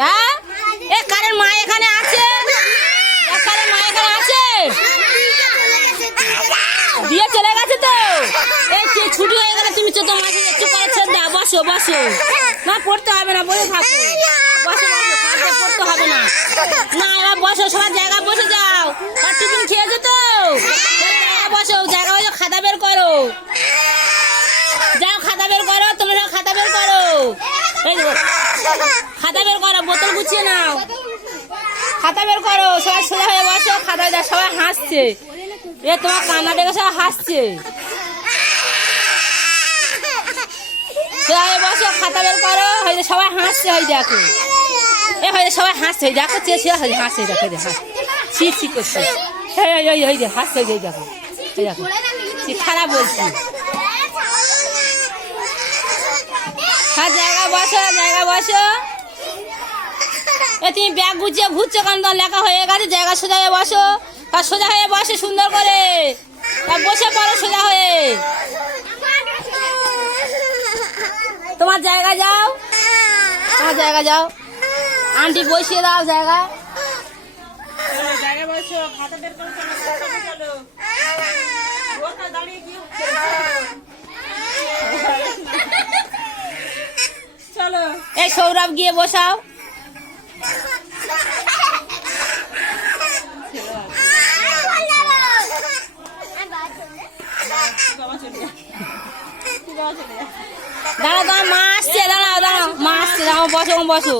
হ্যাঁ এ কারের মা এখানে আছে, কারের মা এখানে আছে, দিয়ে চলে গেছে তো। এই ছুটি হয়ে গেলে তুমি তো মাঝে একটু পাচ্ছে দাও। বসো বসো, না পড়তে হবে না, বসে থাকো। বসো বসো, কাজে পড়তে হবে না। না এবার বসো, সবার জায়গা বসে যাও। আর টিফিন খেয়েছো তো? বসো, জায়গা বসে খাতা বের করো। যাও খাতা বের করো, তোমরা খাতা বের করো। এই খাতা বের করো, বোতল গুছিয়ে নাও। খাতা বের করো, সবাই সোজা হয়ে বসো। খাতা যা সবাই হাসছে, এ তোমার কান্না দেখে সবাই হাসছে। সোজা হয়ে বসো, খাতা বের করো। হয়তো সবাই হাসছে, হয় দেখো। এ হয়তো সবাই হাসছে, দেখো চেয়ে হাসছে, দেখো ছি ছি করছে। হাসছে, দেখো দেখো খারাপ বলছি। হ্যাঁ জায়গা বসো, জায়গা বসো। এ তুমি ব্যাগ গুছিয়ে ঘুরছো কেন? তোমার লেখা হয়ে গেছে, জায়গা সোজা হয়ে বসো। তার সোজা হয়ে বসে সুন্দর করে, তা বসে পড়ো সোজা হয়ে। তোমার জায়গা যাও, তোমার জায়গা যাও। আন্টি বসিয়ে দাও জায়গা। এই সৌরভ গিয়ে বসাও। দাঁড়াও দাঁড়াও, মা আসছে, দাঁড়াও দাঁড়াও, মা আসছে, দাঁড়াও বসো বসো।